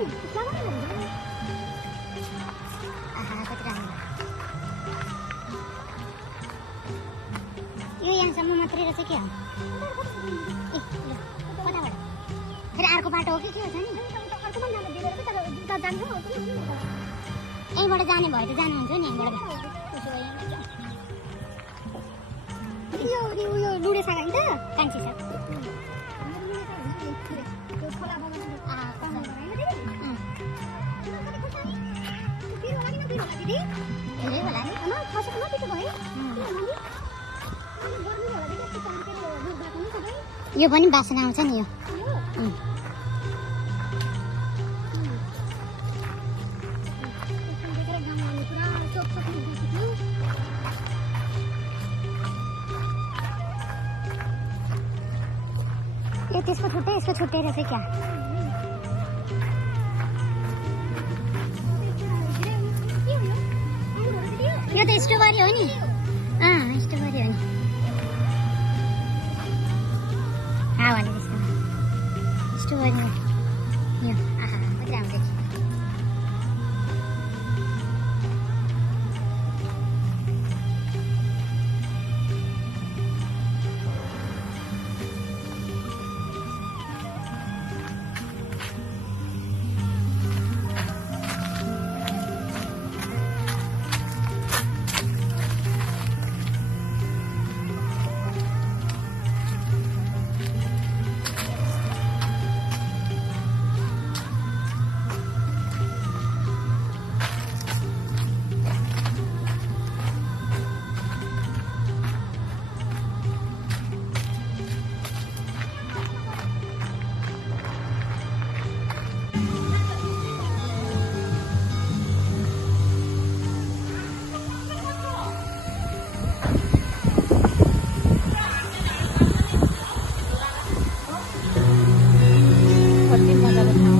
यो यहाँसम्म मात्रै रहेछ क्या कताबाट फेरि अर्को बाटो हो कि के हो नि यहीँबाट जाने भयो त जानुहुन्छ नि यहीँबाट उयो लुडे साग होइन त कान्छी साग धेरै होला नि यो पनि बासना आउँछ नि यो त्यसको छुट्टै यसको छुट्टै रहेछ क्या यो त स्ट्रबेरी हो नि स्ट्रबेरी हो नि हावाले त्यसको स्ट्रबेरी यो आहा कति राम्रो देखियो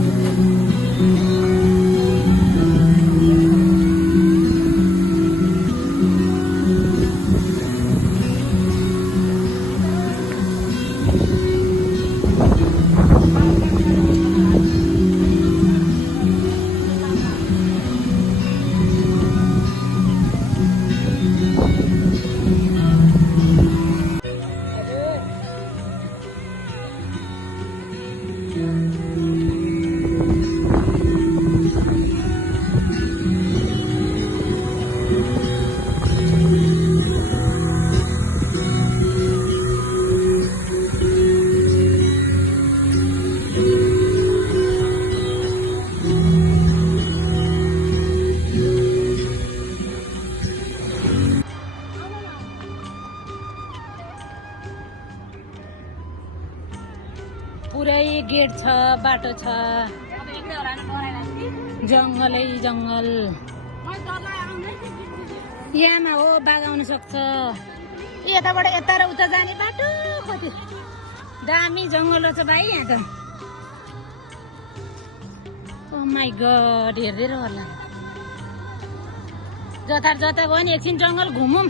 पुरै गेट छ बाटो छ जङ्गलै जङ्गल यहाँमा हो बागाउन सक्छ यताबाट यता र उता जाने बाटो कति दामी जङ्गल रहेछ भाइ यहाँ त ओ माई गड हेर्दै र होला जता जता गयो नि एकछिन जङ्गल घुमौँ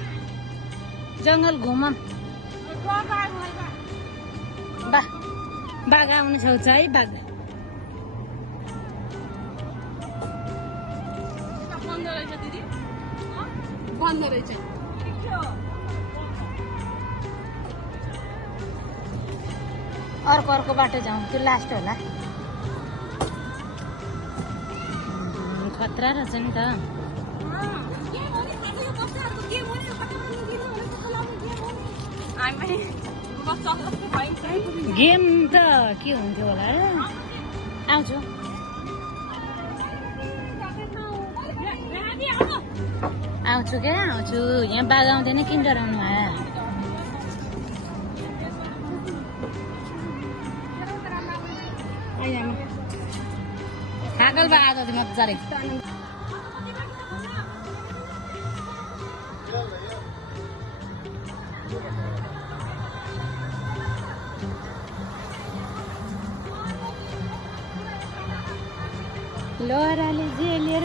बाघ आउनु छाउँछ है बाघ बन्द रहेछ अर्को बाटो जाउँ त्यो लास्ट होला खतरा रहेछ नि त गेम त के हुन्थ्यो होला आउँछु क्या आउँछु यहाँ बाघ आउँदैन किन डराउनु भयो थाकल बा आज मजाले लोहराले जेलेर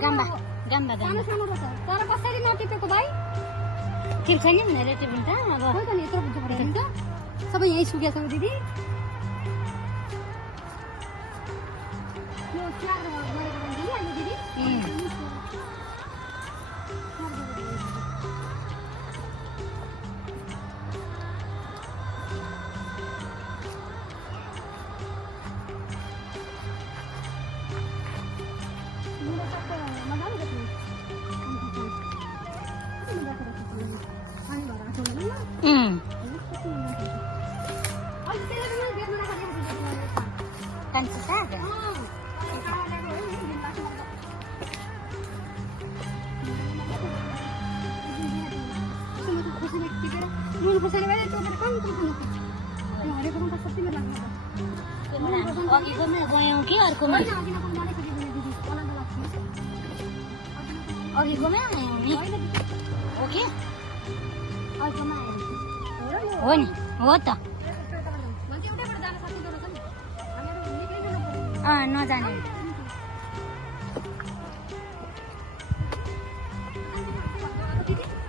गम्बा सानो सानो रहेछ तर कसरी नटिपेको भाइ ठिक छ नि भनेर टिप्नु त अब खोइ त नि यत्रो बुझ्नु पर्दैन नि त सबै यहीँ सुकेछ दिदी अघिकोमा गयौँ कि अर्कोमा अघिकोमै आयौँ नि हो कि हो नि हो त नजाने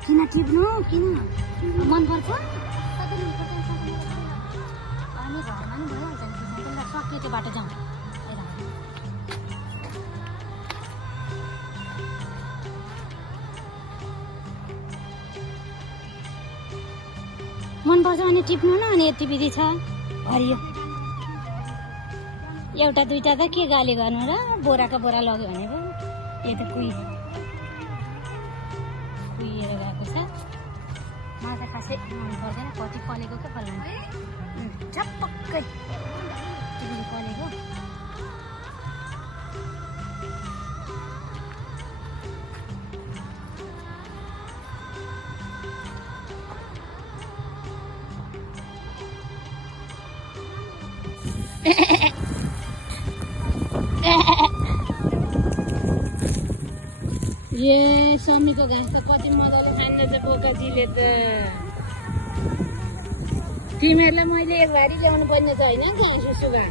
किन टिप्नु किन मनपर्छ अनि घरमा नि भइहाल्छ नि त्यसलाई सकिएको बाटो जाउँ मनपर्छ भने टिप्नु न अनि यति विधि छ हरियो एउटा दुईटा त के गाली गर्नु र बोराका बोरा लग्यो भने पो यो त कुहिएर गएको छ मलाई त खासै मन पर्दैन कति पलेको क्या फलाउनु झपक्कै पलेको ए समीको घाँस त कति मजाले खान्छ बोकाजीले त तिमीहरूलाई मैले एक भारी ल्याउनु पर्ने त होइन घाँस सुगा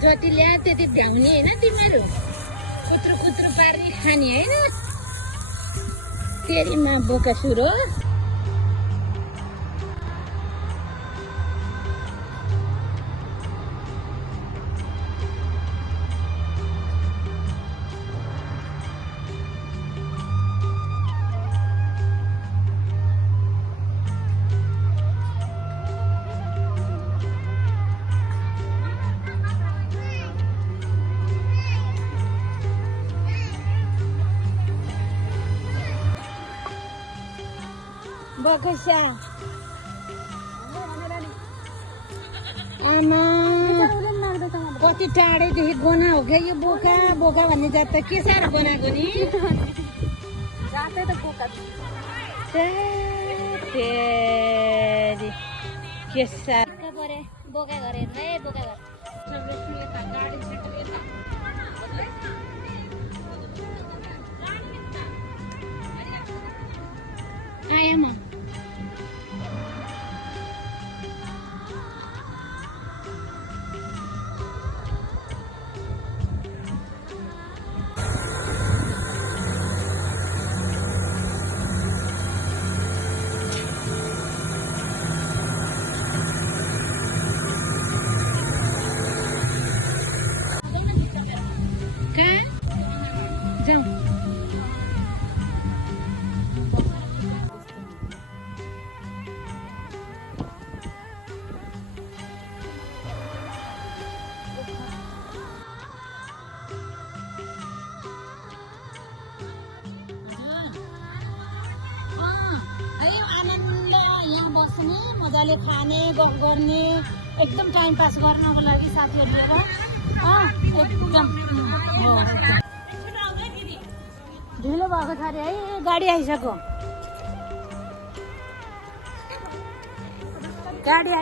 जति ल्या त्यति भ्याउने होइन तिमीहरू कुत्रु कुत्रु पार्ने खाने होइन तेरीमा बोका सुरो बकसा आमा कति टाढैदेखि गोना हो क्या यो बोका बोका भन्ने जात त के साह्रो बनाएको नि के साह्रो परे बोका घर हेर्नु है बोका घर आयामा कहाँ जाउँ बस्ने मजाले खाने गफ गर्ने एकदम टाइम पास गर्नको लागि साथीहरू लिएर एकदम ढिलो भएको छ अरे है गाडी आइसक्यो गाडी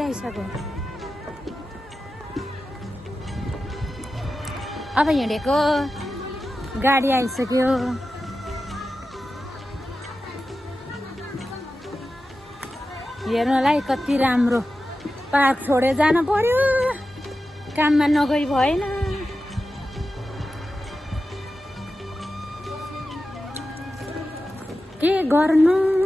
आइसक्यो अब हिँडेको गाडी आइसक्यो हेर्नलाई कति राम्रो पार्क छोडेर जान पर्यो काममा नगई भएन के गर्नु